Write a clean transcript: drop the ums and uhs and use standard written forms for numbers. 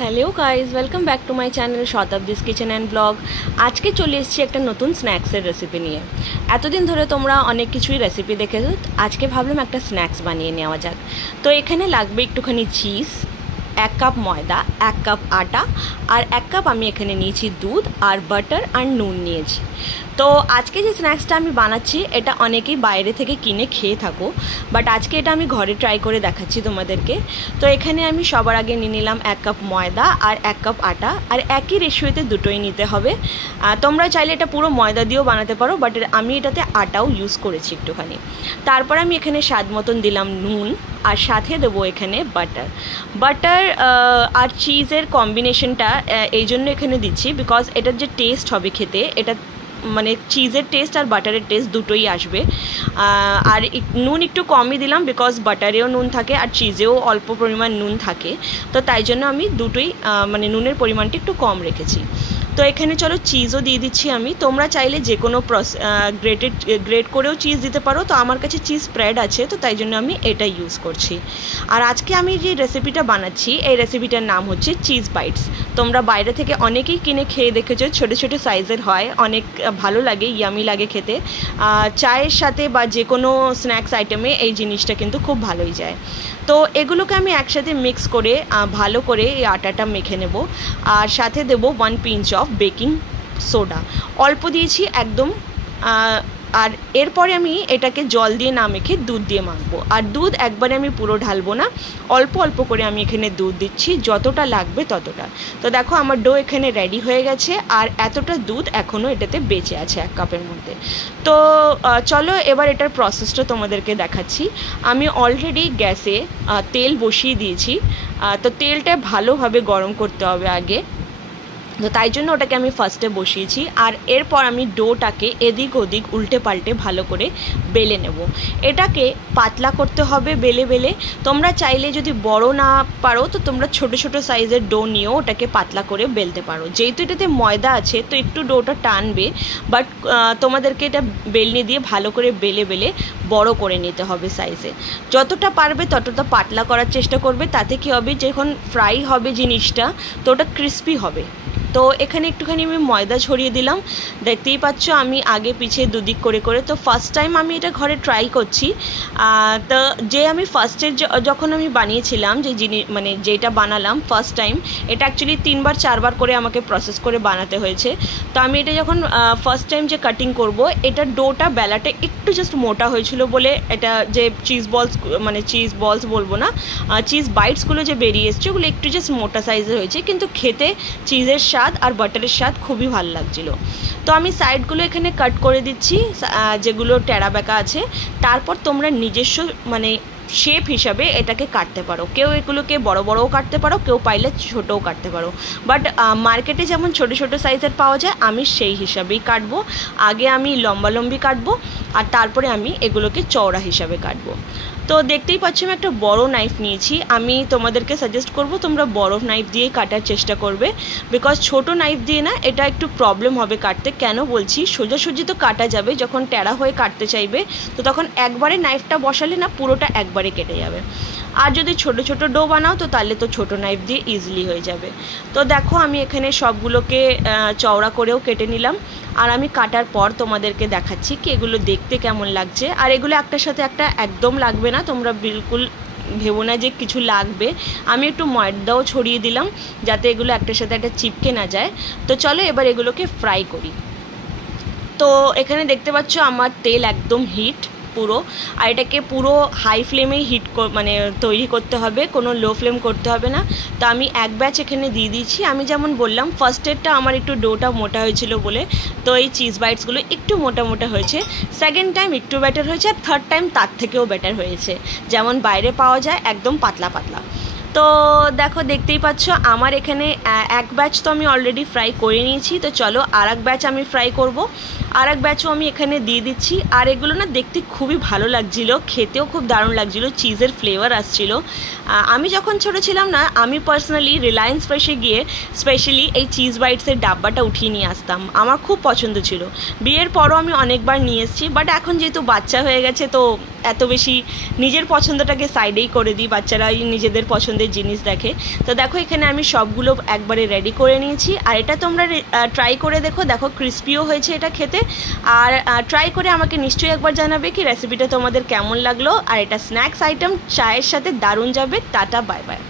Hello guys, welcome back to my channel Shatabdi's kitchen and blog. আজকে চলে এসেছি একটা নতুন স্ন্যাক্সের রেসিপি নিয়ে। এতদিন ধরে তোমরা অনেক কিছুই রেসিপি দেখেছো, আজকে ভাবলাম একটা স্ন্যাক্স বানিয়ে নেওয়া যাক। তো এখানে লাগবে একটুখানি চিজ, 1 কাপ ময়দা, 1 কাপ আটা, আর 1 কাপ আমি এখানে নিয়েছি দুধ, আর বাটার আর নুন নিয়েছি। তো আজকে যে স্ন্যাক্সটা আমি বানাচ্ছি এটা অনেকেই বাইরে থেকে কিনে খেয়ে থাকো, বাট আজকে এটা আমি ঘরে ট্রাই করে দেখাচ্ছি তোমাদেরকে। তো এখানে আমি সবার আগে নিয়ে নিলাম 1 কাপ ময়দা আর 1 কাপ আটা, আর একই রেশিওতে দুটোই নিতে হবে। তোমরা চাইলে এটা পুরো ময়দা দিয়েও বানাতে পারো, বাট আমি এটাতে আটাও ইউজ করেছি একটুখানি। তারপর আমি এখানে স্বাদ মতন দিলাম নুন, আর সাথে দেবো এখানে বাটার আর চিজের কম্বিনেশনটা এই জন্য এখানে দিচ্ছি বিকজ এটার যে টেস্ট হবে খেতে, এটা মানে চিজের টেস্ট আর বাটারের টেস্ট দুটোই আসবে। আর নুন একটু কমই দিলাম বিকজ বাটারেও নুন থাকে আর চিজেও অল্প পরিমাণ নুন থাকে, তো তাই জন্য আমি দুটোই মানে নুনের পরিমাণটা একটু কম রেখেছি। তো এখানে চলো চিজও দিয়ে দিচ্ছি আমি। তোমরা চাইলে যে কোনো গ্রেট করেও চিজ দিতে পারো, তো আমার কাছে চিজ স্প্রেড আছে, তো তাই জন্য আমি এটা ইউজ করছি। আর আজকে আমি যে রেসিপিটা বানাচ্ছি এই রেসিপিটার নাম হচ্ছে চিজ বাইটস। তোমরা বাইরে থেকে অনেকেই কিনে খেয়ে দেখেছো, ছোটো ছোটো সাইজের হয়, অনেক ভালো লাগে, ইয়ামি লাগে খেতে। চায়ের সাথে বা যে কোনো স্ন্যাক্স আইটেমে এই জিনিসটা কিন্তু খুব ভালোই যায়। তো এগুলোকে আমি একসাথে মিক্স করে ভালো করে এই আটাটা মেখে নেব, আর সাথে দেবো 1 পিঞ্চ অফ বেকিং সোডা, অল্প দিয়েছি একদম। আর এরপরে আমি এটাকে জল দিয়ে না মেখে দুধ দিয়ে মাখবো, আর দুধ একবারে আমি পুরো ঢালবো না, অল্প অল্প করে আমি এখানে দুধ দিচ্ছি, যতটা লাগবে ততটা। তো দেখো আমার ডো এখানে রেডি হয়ে গেছে, আর এতটা দুধ এখনও এটাতে বেঁচে আছে 1 কাপের মধ্যে। তো চলো এবার এটার প্রসেসটা তোমাদেরকে দেখাচ্ছি। আমি অলরেডি গ্যাসে তেল বসিয়ে দিয়েছি, তো তেলটা ভালোভাবে গরম করতে হবে আগে, তো তাই জন্য ওটাকে আমি ফার্স্টে বসিয়েছি। আর এরপর আমি ডোটাকে এদিক ওদিক উল্টে পাল্টে ভালো করে বেলে নেব। এটাকে পাতলা করতে হবে বেলে বেলে। তোমরা চাইলে যদি বড় না পারো তো তোমরা ছোট ছোট সাইজের ডো নিয়েও ওটাকে পাতলা করে বেলতে পারো। যেহেতু এটাতে ময়দা আছে তো একটু ডোটা টানবে, বাট তোমাদেরকে এটা বেলনি দিয়ে ভালো করে বেলে বেলে বড় করে নিতে হবে সাইজে। যতটা পারবে ততটা পাতলা করার চেষ্টা করবে, তাতে কী হবে, যখন ফ্রাই হবে জিনিসটা তো ওটা ক্রিস্পি হবে। তো এখানে একটুখানি আমি ময়দা ছড়িয়ে দিলাম, দেখতেই পাচ্ছ আমি আগে পিছিয়ে দুদিক করে করে। তো ফার্স্ট টাইম আমি এটা ঘরে ট্রাই করছি। তো যে আমি ফার্স্টের যখন আমি বানিয়েছিলাম যে মানে যেটা বানালাম ফার্স্ট টাইম, এটা অ্যাকচুয়ালি 3বার 4বার করে আমাকে প্রসেস করে বানাতে হয়েছে। তো আমি এটা যখন ফার্স্ট টাইম যে কাটিং করব, এটা ডোটা বেলাটা একটু জাস্ট মোটা হয়েছিল বলে এটা যে চিজ বলস বলবো না, চিজ বাইটসগুলো যে বেরিয়ে এসছে ওগুলো একটু জাস্ট মোটা সাইজের হয়েছে, কিন্তু খেতে চিজের স্বাদ আর বাটারের স্বাদ খুবই ভালো লাগছিল। তো আমি সাইডগুলো এখানে কাট করে দিচ্ছি যেগুলো টেরা বেঁকা আছে। তারপর তোমরা নিজস্ব মানে শেপ হিসাবে এটাকে কাটতে পারো, কেউ এগুলোকে বড় বড়ও কাটতে পারো, কেউ পাইলে ছোটও কাটতে পারো, বাট মার্কেটে যেমন ছোট ছোট সাইজের পাওয়া যায় আমি সেই হিসাবেই কাটবো। আগে আমি লম্বালম্বি কাটবো, আর তারপরে আমি এগুলোকে চওড়া হিসাবে কাটবো। তো দেখতেই পাচ্ছি আমি একটা বড় নাইফ নিয়েছি। আমি তোমাদেরকে সাজেস্ট করব তোমরা বড় নাইফ দিয়েই কাটার চেষ্টা করবে, বিকজ ছোট নাইফ দিয়ে না এটা একটু প্রবলেম হবে কাটতে। কেন বলছি, সোজাসুজি তো কাটা যাবে, যখন টেরা হয়ে কাটতে চাইবে তো তখন একবারে নাইফটা বসালে না পুরোটা একবারে কেটে যাবে। আর যদি ছোট ছোট ডো বানাও তো তাহলে তো ছোট নাইফ দিয়ে ইজিলি হয়ে যাবে। তো দেখো আমি এখানে সবগুলোকে চওড়া করেও কেটে নিলাম, আর আমি কাটার পর তোমাদেরকে দেখাচ্ছি কি এগুলো দেখতে কেমন লাগছে। আর এগুলো একটার সাথে একটা একদম লাগবে না, তোমরা বিলকুল ভেবো না যে কিছু লাগবে। আমি একটু ময়দাও ছড়িয়ে দিলাম যাতে এগুলো একটার সাথে একটা চিপকে না যায়। তো চলো এবার এগুলোকে ফ্রাই করি। তো এখানে দেখতে পাচ্ছ আমার তেল একদম হিট পুরো, আর এটাকে পুরো হাই ফ্লেমেই মানে তৈরি করতে হবে, কোনো লো ফ্লেম করতে হবে না। তো আমি এক ব্যাচ এখানে দিয়ে দিয়েছি। আমি যেমন বললাম ফার্স্টেরটা আমার একটু ডোটা মোটা হয়েছিল বলে, তো এই চিজ বাইটসগুলো একটু মোটা মোটা হয়েছে। সেকেন্ড টাইম একটু বেটার হয়েছে, আর থার্ড টাইম তার থেকেও বেটার হয়েছে, যেমন বাইরে পাওয়া যায় একদম পাতলা পাতলা। তো দেখো দেখতেই পাচ্ছ আমার এখানে এক ব্যাচ তো আমি অলরেডি ফ্রাই করে নিয়েছি। তো চলো আর এক ব্যাচ আমি ফ্রাই করব। আর এক ব্যাচও আমি এখানে দিয়ে দিচ্ছি। আর এগুলো না দেখতে খুবই ভালো লাগছিল, খেতেও খুব দারুণ লাগছিল, চিজের ফ্লেভার আসছিল। আমি যখন ছোটো ছিলাম না, আমি পার্সোনালি রিলায়েন্স ফ্রেশে গিয়ে স্পেশালি এই চিজ বাইটসের ডাব্বাটা উঠিয়ে নিয়ে আসতাম, আমার খুব পছন্দ ছিল। বিয়ের পরও আমি অনেকবার নিয়ে এসেছি, বাট এখন যেহেতু বাচ্চা হয়ে গেছে তো এত বেশি নিজের পছন্দটাকে সাইডেই করে দিই, বাচ্চারাই নিজেদের পছন্দের জিনিস দেখে। তো দেখো এখানে আমি সবগুলো একবারে রেডি করে নিয়েছি। আর এটা তোমরা ট্রাই করে দেখো, দেখো ক্রিস্পিও হয়েছে এটা খেতে। আর ট্রাই করে আমাকে নিশ্চয়ই একবার জানাবে কি রেসিপিটা তোমাদের কেমন লাগলো। আর এটা স্ন্যাক্স আইটেম চায়ের সাথে দারুণ যাবে। Tata, bye bye.